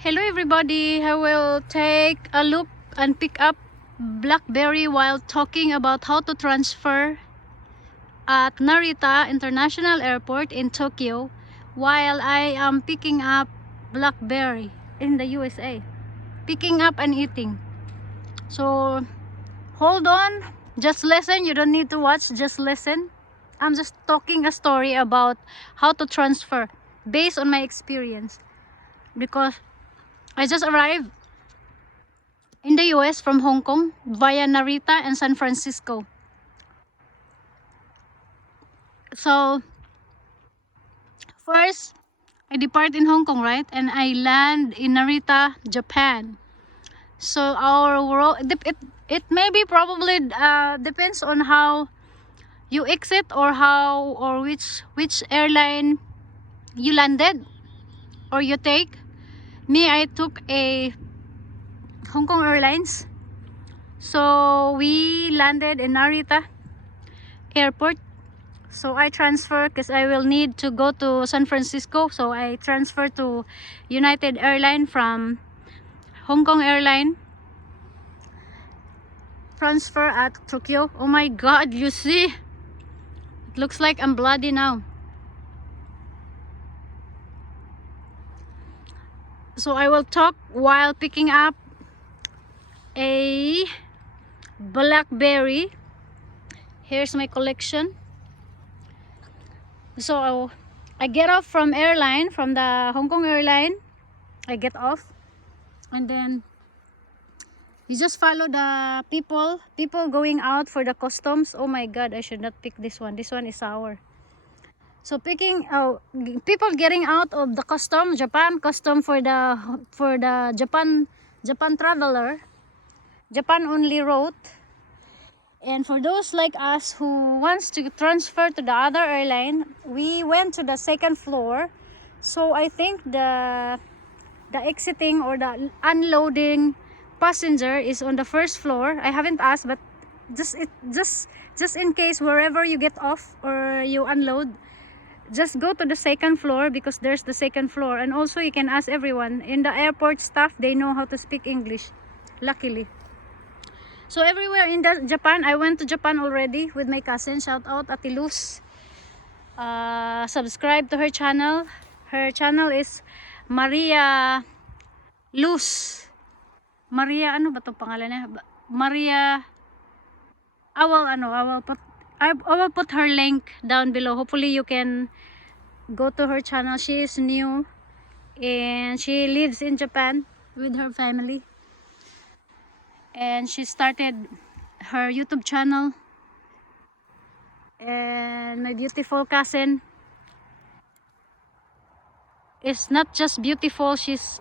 Hello everybody, I will take a look and pick up BlackBerry while talking about how to transfer at Narita International Airport in Tokyo while I am picking up BlackBerry in the USA. Picking up and eating. So hold on, just listen, you don't need to watch, just listen. I'm just talking a story about how to transfer based on my experience because I just arrived in the US from Hong Kong via Narita and San Francisco. So first I depart in Hong Kong, right? And I land in Narita, Japan. So our world, it maybe probably depends on how you exit or which airline you landed or you take. Me, I took a Hong Kong Airlines. So we landed in Narita Airport. So I transfer because I will need to go to San Francisco. So I transfer to United Airline from Hong Kong Airline. Transfer at Tokyo. Oh my God, you see? It looks like I'm bloody now. So I will talk while picking up a BlackBerry. Here's my collection. So I get off from the Hong Kong airline. I get off and then you just follow the people going out for the customs. Oh my God, I should not pick this one. This one is sour. So people getting out of the Japan custom for the Japan traveler, Japan only route. And for those like us who wants to transfer to the other airline, we went to the second floor. So I think the exiting or the unloading passenger is on the first floor. I haven't asked, but just in case, wherever you get off or you unload, just go to the second floor because there's the second floor. And also you can ask everyone in the airport staff, they know how to speak English, luckily. So everywhere in Japan, I went to Japan already with my cousin. Shout out Ate Luz. Subscribe to her channel. Her channel is Maria Luz. Maria, ano ba 'tong pangalan niya? Maria. I will put her link down below. Hopefully you can go to her channel. She is new and she lives in Japan with her family. And she started her YouTube channel. And my beautiful cousin is not just beautiful, she's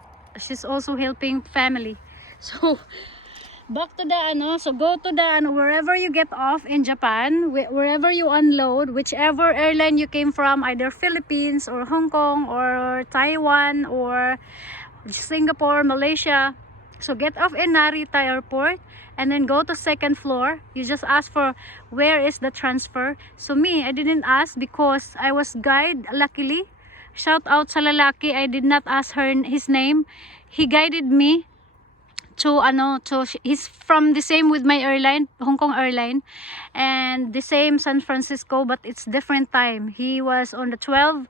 also helping family. So back to so go to wherever you get off in Japan, wherever you unload, whichever airline you came from, either Philippines or Hong Kong or Taiwan or Singapore, Malaysia. So get off in Narita Airport and then go to second floor. You just ask for where is the transfer. So me, I didn't ask because I was guide, luckily. Shout out sa lalaki, I did not ask his name. He guided me to he's from the same with my airline, Hong Kong Airline, and the same San Francisco, but it's different time. He was on the 12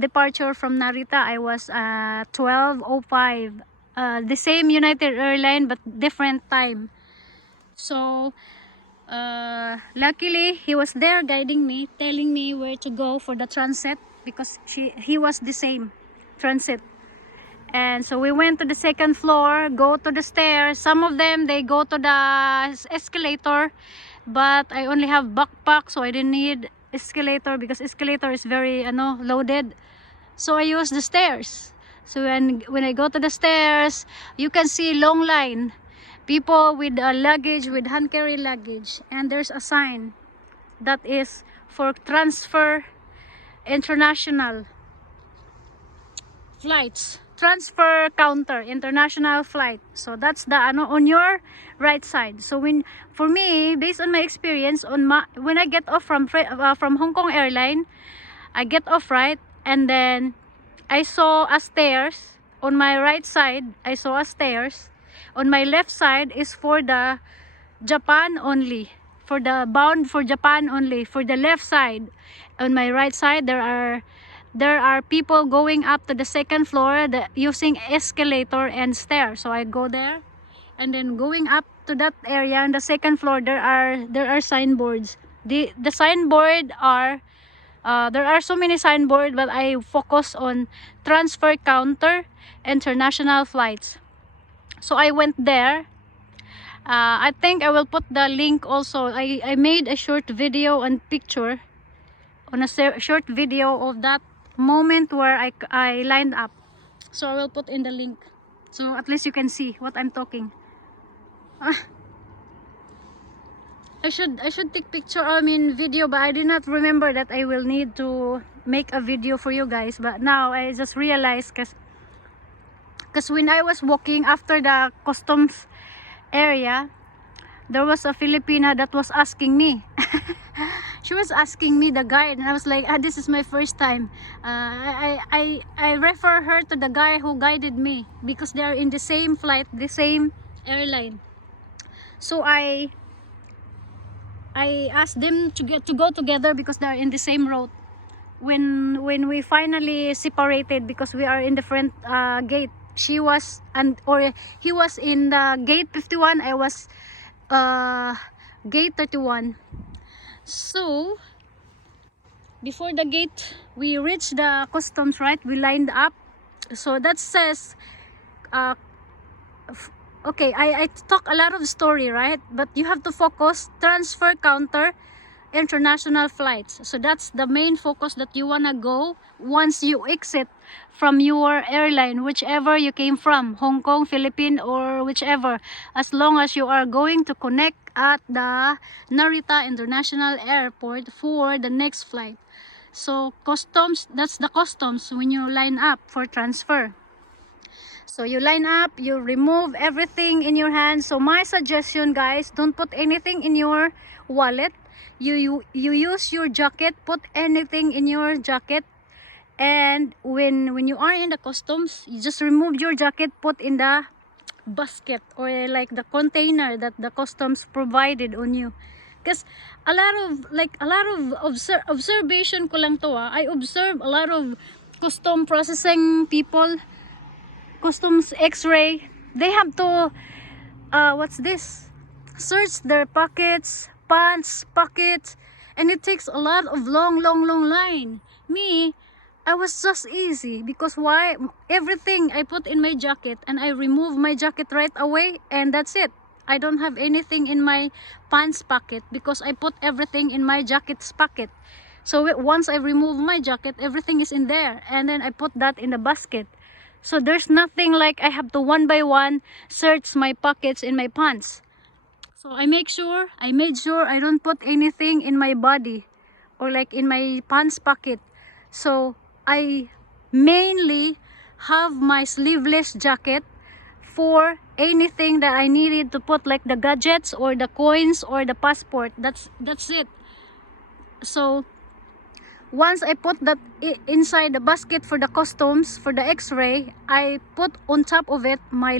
departure from Narita. I was 12:05. The same United Airline but different time. So luckily he was there guiding me, telling me where to go for the transit because he was the same transit. And so we went to the second floor, go to the stairs. Some of them they go to the escalator, but I only have backpack, so I didn't need escalator because escalator is very loaded. So I use the stairs. So when I go to the stairs, you can see long line, people with luggage, with hand carry luggage, and there's a sign that is for transfer international flights, transfer counter, international flight. So that's the on your right side. So for me, based on my experience, when I get off from Hong Kong Airline, I get off right, and then I saw a stairs on my right side, I saw a stairs. On my left side is for the Japan only, for the bound for Japan only. For the left side, on my right side, there are people going up to the second floor using escalator and stairs. So I go there, and then going up to that area on the second floor, there are signboards. The signboard are there are so many signboards, but I focus on transfer counter, international flights. So I went there. I think I will put the link also. I made a short video and picture on a short video of that moment where I lined up. So I will put in the link, so at least you can see what I'm talking. I should take picture, I mean video, but I did not remember that I will need to make a video for you guys. But now I just realized, because when I was walking after the customs area, there was a Filipina that was asking me. She was asking me the guide, and I was like, this is my first time. I refer her to the guy who guided me, because they are in the same flight, the same airline. So I asked them to go together because they are in the same route. When we finally separated, because we are in different gate, he was in the gate 51, I was gate 31. So before the gate, we reached the customs, right? We lined up. So that says okay, I talk a lot of story, right? But you have to focus transfer counter, international flights. So that's the main focus that you wanna go once you exit from your airline, whichever you came from, Hong Kong, Philippines, or whichever, as long as you are going to connect at the Narita International Airport for the next flight. So customs, that's the customs when you line up for transfer. So you line up, you remove everything in your hand. So my suggestion, guys, don't put anything in your wallet. You use your jacket, put anything in your jacket. And when you are in the customs, you just remove your jacket, put in the basket, or like the container that the customs provided on you. Because a lot of observation ko lang to, I observe a lot of custom processing people, customs x-ray, they have to what's this, search their pockets, pants, pockets, and it takes a lot of long line. Me, I was just easy, because why? Everything I put in my jacket, and I remove my jacket right away, and that's it. I don't have anything in my pants pocket, because I put everything in my jacket's pocket. So once I remove my jacket, everything is in there, and then I put that in the basket. So there's nothing like I have to one by one search my pockets in my pants. So I made sure I don't put anything in my body or like in my pants pocket. So I mainly have my sleeveless jacket for anything that I needed to put, like the gadgets or the coins or the passport. That's it. So once I put that inside the basket for the customs, for the x-ray, I put on top of it my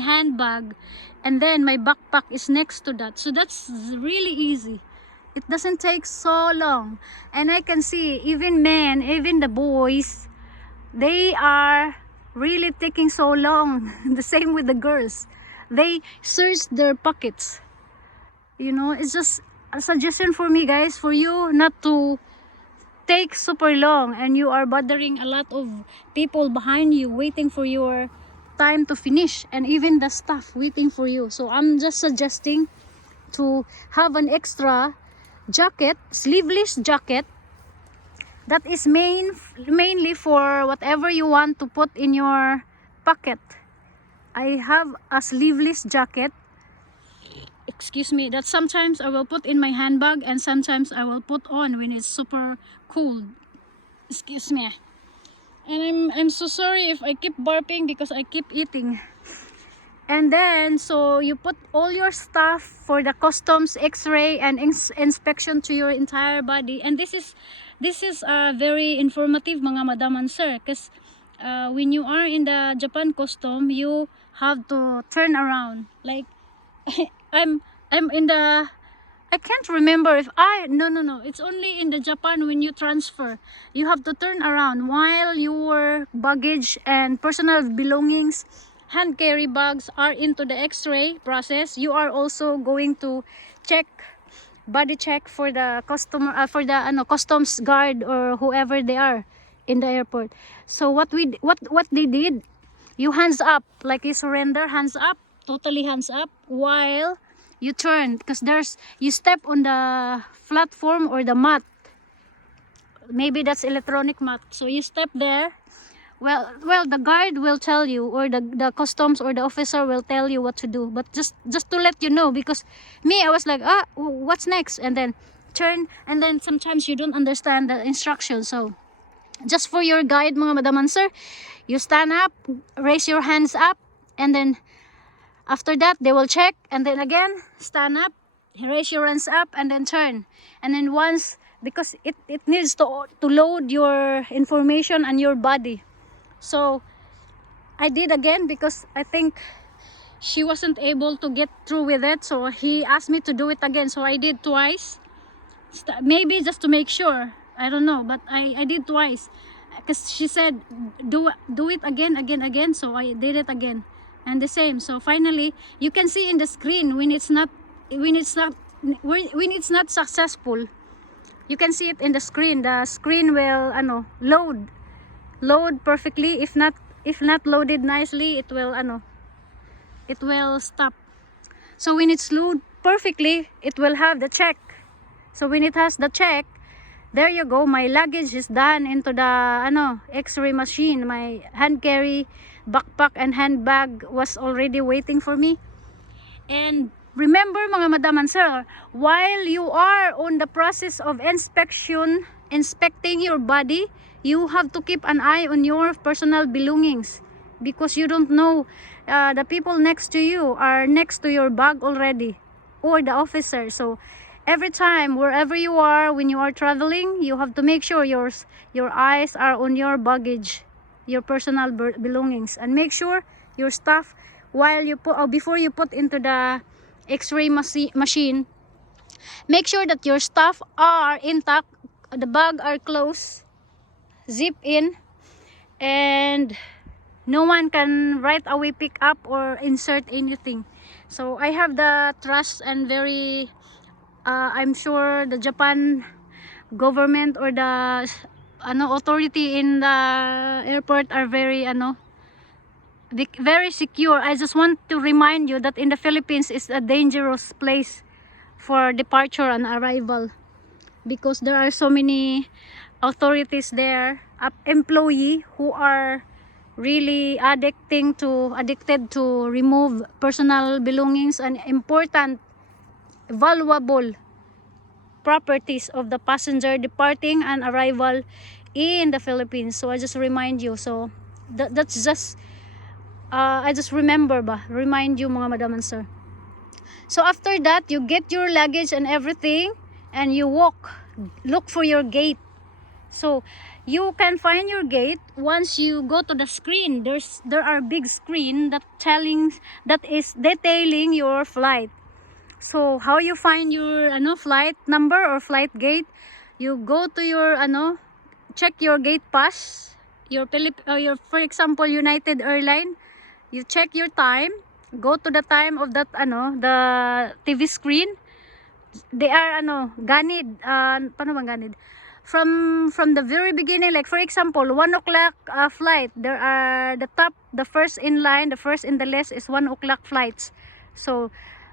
handbag, and then my backpack is next to that. So that's really easy. It doesn't take so long. And I can see even men, even the boys, they are really taking so long. The same with the girls. They search their pockets. You know, it's just a suggestion for me, guys, for you not to take super long and you are bothering a lot of people behind you waiting for your time to finish, and even the staff waiting for you. So I'm just suggesting to have an extra jacket, sleeveless jacket, that is mainly for whatever you want to put in your pocket. I have a sleeveless jacket, excuse me, that sometimes I will put in my handbag and sometimes I will put on when it's super cold. Excuse me. And I'm so sorry if I keep burping because I keep eating. And then so you put all your stuff for the customs, x-ray, and inspection to your entire body. And this is very informative, mga madam and sir, because when you are in the Japan custom, you have to turn around. Like I'm in the, I can't remember if no, it's only in the Japan when you transfer. You have to turn around while your baggage and personal belongings, hand carry bags are into the x-ray process. You are also going to check, body check for the customer, for the customs guard or whoever they are in the airport. So what they did, you hands up, like you surrender, hands up, totally hands up, while you turn, because you step on the platform or the mat, maybe that's electronic mat, so you step there. Well, the guard will tell you, or the customs or the officer will tell you what to do, but just to let you know, because me, I was like, what's next, and then turn, and then sometimes you don't understand the instructions. So just for your guide, mga madam and sir, you stand up, raise your hands up, and then after that they will check, and then again stand up, raise your hands up, and then turn. And then once, because it needs to load your information and your body. So I did again, because I think she wasn't able to get through with it, so he asked me to do it again. So I did twice, maybe just to make sure, I don't know, but I did twice, because she said do it again, so I did it again, and the same. So finally you can see in the screen when it's not successful. You can see it in the screen. The screen will load perfectly. If not loaded nicely, it will stop. So when it's loaded perfectly, it will have the check. So when it has the check, there you go, my luggage is done into the x-ray machine. My hand carry, backpack and handbag was already waiting for me. And remember, mga madam and sir, while you are on the process of inspecting your body, you have to keep an eye on your personal belongings, because you don't know, the people next to you are next to your bag already, or the officer. So every time, wherever you are, when you are traveling, you have to make sure your eyes are on your baggage, your personal belongings, and make sure your stuff, while you put, before you put into the x-ray machine, make sure that your stuff are intact, the bag are closed, zip in, and no one can right away pick up or insert anything. So I have the trust, and very I'm sure the Japan government or the authority in the airport are very very secure. I just want to remind you that in the Philippines is a dangerous place for departure and arrival, because there are so many authorities there, employee who are really addicted to remove personal belongings and important valuable properties of the passenger departing and arrival in the Philippines. So I just remind you. So that's just I just remind you, mga madam and sir. So after that, you get your luggage and everything, and you look for your gate. So you can find your gate once you go to the screen. There are big screen that is detailing your flight. So how you find your flight number or flight gate? You go to your check your gate pass, your for example United Airline. You check your time, go to the time of that the TV screen. They are ganid, paano bang ganid? From the very beginning, like for example 1 o'clock flight, there are the first in line, the first in the list is 1 o'clock flights. So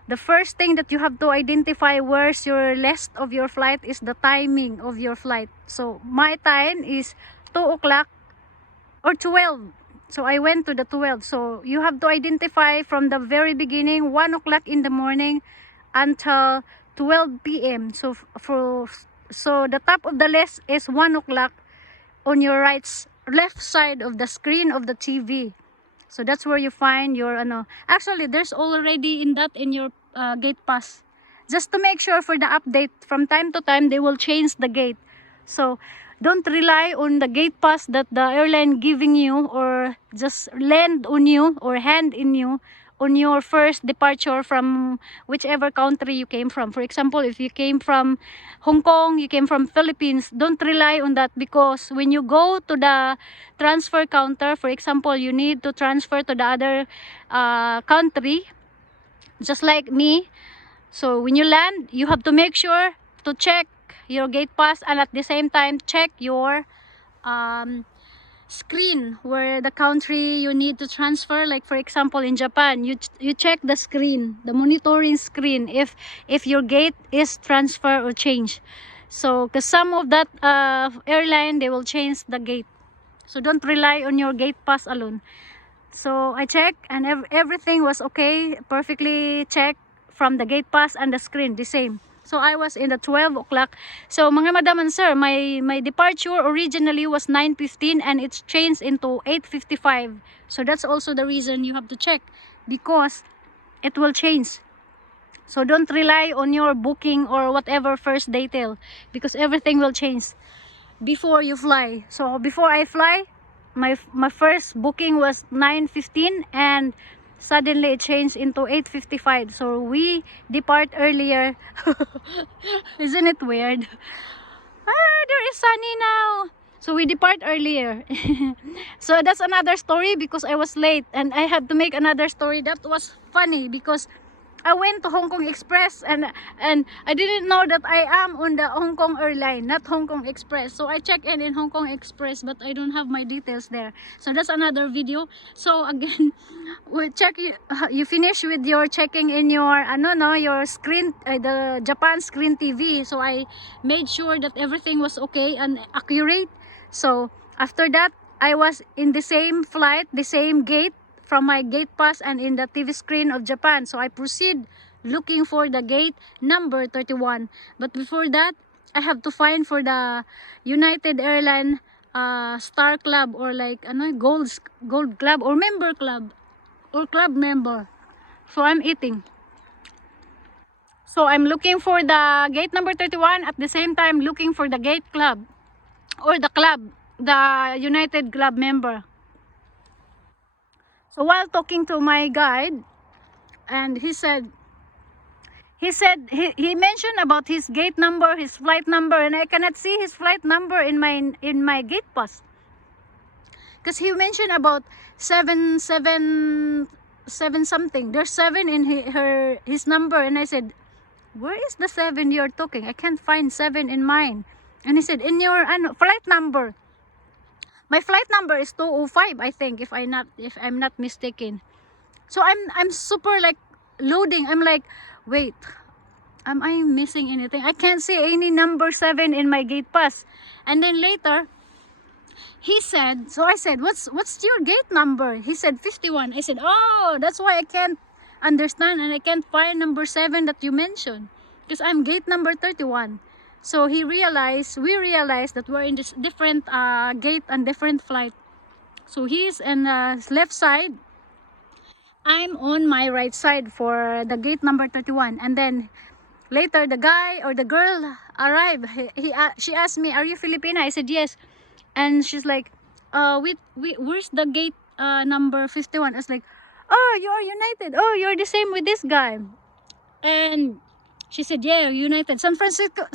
the first thing that you have to identify where's your list of your flight is the timing of your flight. So my time is 2 o'clock or 12. So I went to the 12. So you have to identify from the very beginning, 1 o'clock in the morning until 12 p.m. So the top of the list is 1 o'clock on your left side of the screen of the TV. So that's where you find your actually there's already in your gate pass, just to make sure for the update. From time to time they will change the gate. So don't rely on the gate pass that the airline giving you, or just lend on you or hand in you on your first departure from whichever country you came from. For example, if you came from Hong Kong, you came from Philippines, don't rely on that, because when you go to the transfer counter, for example, you need to transfer to the other country, just like me. So when you land, you have to make sure to check your gate pass, and at the same time check your screen where the country you need to transfer. Like for example, in Japan, you check the screen, the monitoring screen, if your gate is transfer or change. So because some of that airline, they will change the gate, so don't rely on your gate pass alone. So I checked, and everything was okay, perfectly checked from the gate pass and the screen, the same. So I was in the 12 o'clock. So mga madam and sir, my departure originally was 9:15 and it's changed into 8:55. So that's also the reason you have to check, because it will change. So don't rely on your booking or whatever first detail, because everything will change before you fly. So before I fly, my first booking was 9:15 and suddenly it changed into 8:55. So we depart earlier. Isn't it weird? There is sunny now. So we depart earlier. So that's another story, because I was late and I had to make another story that was funny, because I went to Hong Kong Express and I didn't know that I am on the Hong Kong airline, not Hong Kong Express. So I checked in Hong Kong Express, but I don't have my details there. So that's another video. So again, we check, you finish with your checking in your your screen, the Japan screen TV. So I made sure that everything was okay and accurate. So after that, I was in the same flight, the same gate from my gate pass and in the TV screen of Japan. So I proceed looking for the gate number 31. But before that, I have to find for the United Airline Star Club, or like gold club or member club or club member. So I'm eating. So I'm looking for the gate number 31, at the same time looking for the gate club or the club, the United Club member. So while talking to my guide, and he mentioned about his gate number, his flight number, and I cannot see his flight number in my gate pass, because he mentioned about 777 something. There's 7 in his number, and I said, where is the 7 you're talking? I can't find 7 in mine. And he said, in your flight number. My flight number is 205, I think, if I'm not mistaken. So I'm super like loading. I'm like, wait, am I missing anything? I can't see any number 7 in my gate pass. And then later, he said, so I said, what's your gate number? He said 51. I said, oh, that's why I can't understand and I can't find number 7 that you mentioned, because I'm gate number 31. So we realized that we're in this different gate and different flight. So he's on his left side, I'm on my right side for the gate number 31. And then later the guy or the girl arrived. She asked me, are you Filipina? I said yes. And she's like, where's the gate number 51? I was like, oh, you're United. Oh, you're the same with this guy. And she said, yeah, United. San Francisco.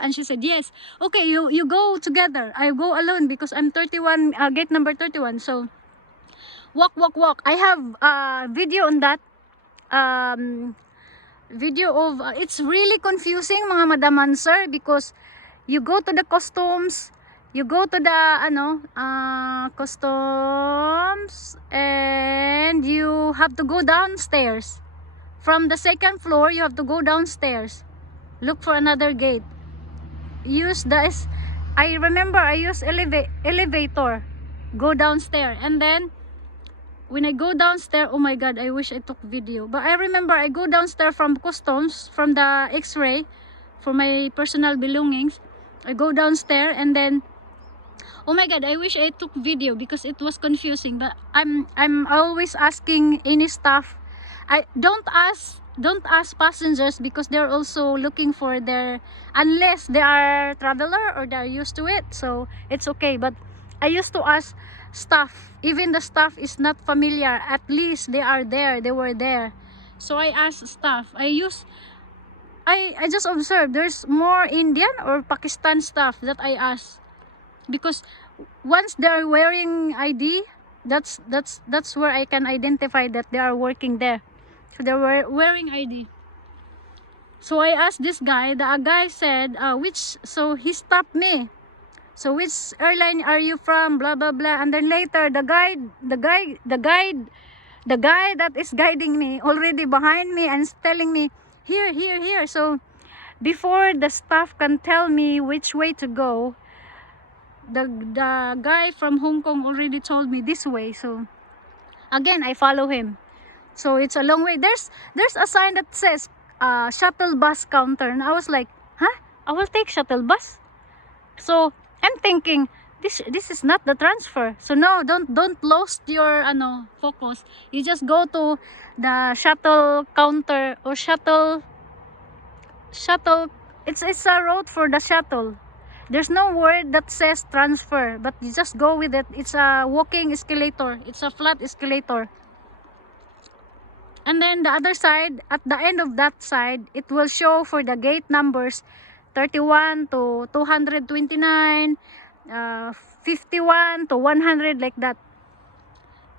And she said, yes. Okay, you go together. I go alone because I'm 31, gate number 31. So walk. I have a video on that. Video of, it's really confusing mga madam and sir, because you go to the customs, you go to the customs, and you have to go downstairs. From the second floor, you have to go downstairs, look for another gate, use this. I remember I use elevator, go downstairs, and then when I go downstairs, oh my god, I wish I took video, but I remember I go downstairs from customs, from the x-ray for my personal belongings. I go downstairs, and then oh my god, I wish I took video because it was confusing. But I'm always asking any staff I don't ask passengers, because they're also looking for their, unless they are traveler or they're used to it, so it's okay. But I used to ask staff. Even the staff is not familiar, at least they are there, they were there. So I asked staff. I just observed there's more Indian or Pakistan staff that I asked, because once they're wearing ID, that's where I can identify that they are working there. So they were wearing ID. So I asked this guy. The guy said, so he stopped me. So which airline are you from? Blah blah blah. And then later the guy that is guiding me already behind me and telling me, here, here, here. So before the staff can tell me which way to go, the guy from Hong Kong already told me this way. So again, I follow him. So it's a long way. There's a sign that says shuttle bus counter, and I was like, huh? I will take shuttle bus. So I'm thinking, this is not the transfer. So no, don't lose your focus. You just go to the shuttle counter or shuttle. It's a road for the shuttle. There's no word that says transfer, but you just go with it. It's a walking escalator. It's a flat escalator. And then the other side, at the end of that side, it will show for the gate numbers 31 to 229, 51 to 100, like that.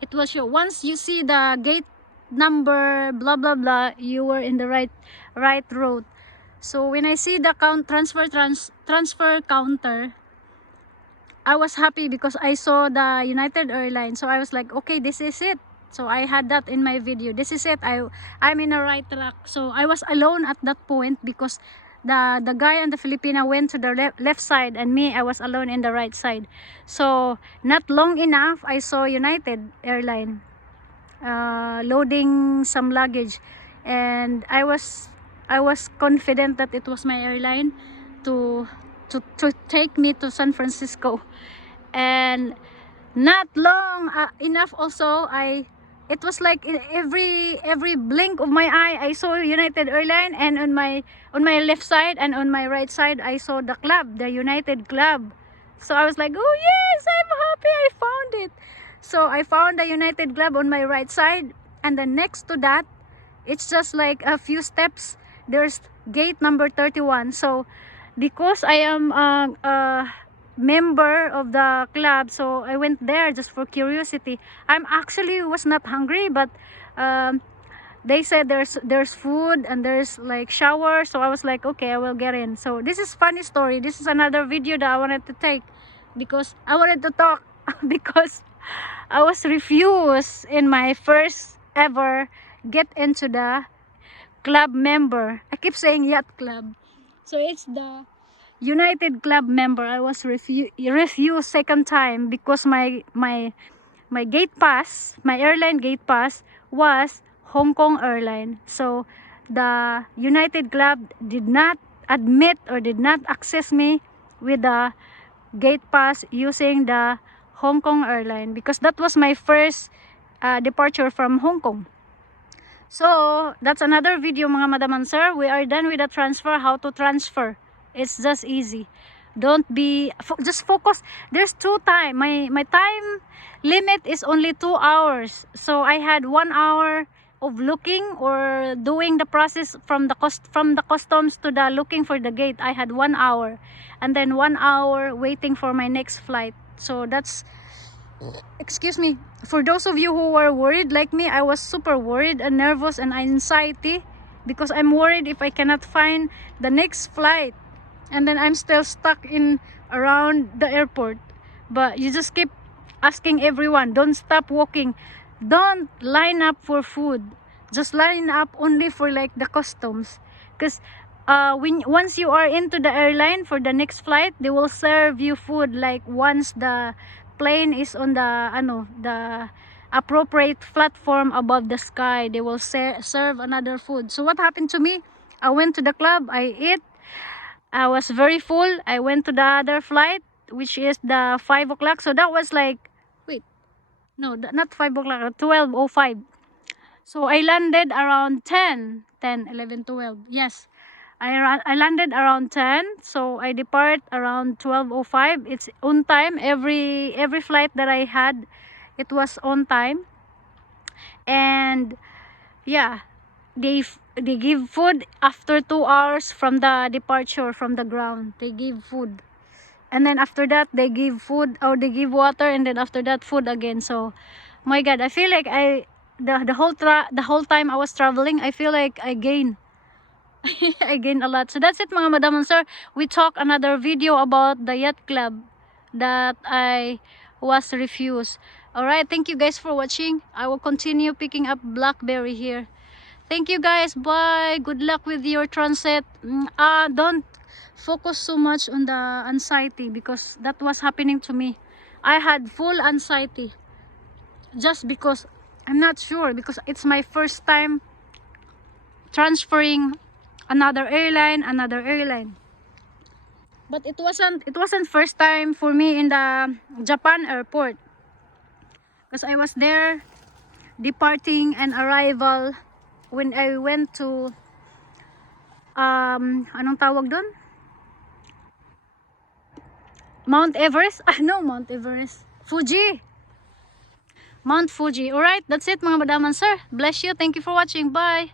It will show. Once you see the gate number, blah blah blah, you were in the right road. So when I see the transfer counter, I was happy because I saw the United Airlines. So I was like, okay, this is it. So I had that in my video. This is it. I'm in the right track. So I was alone at that point, because the guy and the Filipina went to the left side, and me, I was alone in the right side. So not long enough, I saw United Airline loading some luggage, and I was confident that it was my airline to take me to San Francisco. And not long enough also, it was like in every blink of my eye, I saw United Airline, and on my left side and on my right side, I saw the club, the United Club. So I was like, oh yes, I'm happy, I found it. So I found the United Club on my right side, and then next to that, it's just like a few steps, there's gate number 31. So because I am a member of the club, so I went there just for curiosity. I'm actually was not hungry, but they said there's food and there's like shower, so I was like, okay, I will get in. So this is funny story. This is another video that I wanted to take, because I wanted to talk because I was refused in my first ever get into the club member. I keep saying yacht club, so it's the United Club member. I was refused second time because my gate pass, my airline gate pass was Hong Kong airline. So the United Club did not admit or did not access me with the gate pass using the Hong Kong airline, because that was my first departure from Hong Kong. So that's another video, mga madam and sir. We are done with the transfer. How to transfer? It's just easy. Don't be just focus. There's time. My time limit is only 2 hours. So I had 1 hour of looking or doing the process from the customs to the looking for the gate. I had 1 hour, and then 1 hour waiting for my next flight. So that's, excuse me, for those of you who were worried like me, I was super worried and nervous and anxiety, because I'm worried if I cannot find the next flight, and then I'm still stuck in around the airport. But you just keep asking everyone, don't stop walking, don't line up for food, just line up only for like the customs, because once you are into the airline for the next flight, they will serve you food. Like once the plane is on the appropriate platform above the sky, they will serve another food. So what happened to me? I went to the club, I ate, I was very full. I went to the other flight, which is the 5 o'clock. So that was like, wait, no, not 5 o'clock, 12:05. So I landed around 11, 12. Yes. I landed around 10, so I depart around 12:05. It's on time. Every flight that I had, it was on time. And yeah, they give food after 2 hours from the departure from the ground. They give food, and then after that they give food, or they give water, and then after that food again. So my god, I feel like the whole time I was traveling, I feel like I gain I gained a lot. So that's it, mga madam and sir. We talk another video about the yacht club that I was refused. Alright, thank you guys for watching. I will continue picking up blackberry here. Thank you guys. Bye. Good luck with your transit. Don't focus so much on the anxiety, because that was happening to me. I had full anxiety just because I'm not sure, because it's my first time transferring another airline. But it wasn't first time for me in the Japan airport, because I was there departing and arrival when I went to anong tawag doon? Mount Everest? No, Mount Everest. Fuji. Mount Fuji. Alright, that's it, mga madam and sir. Bless you. Thank you for watching. Bye.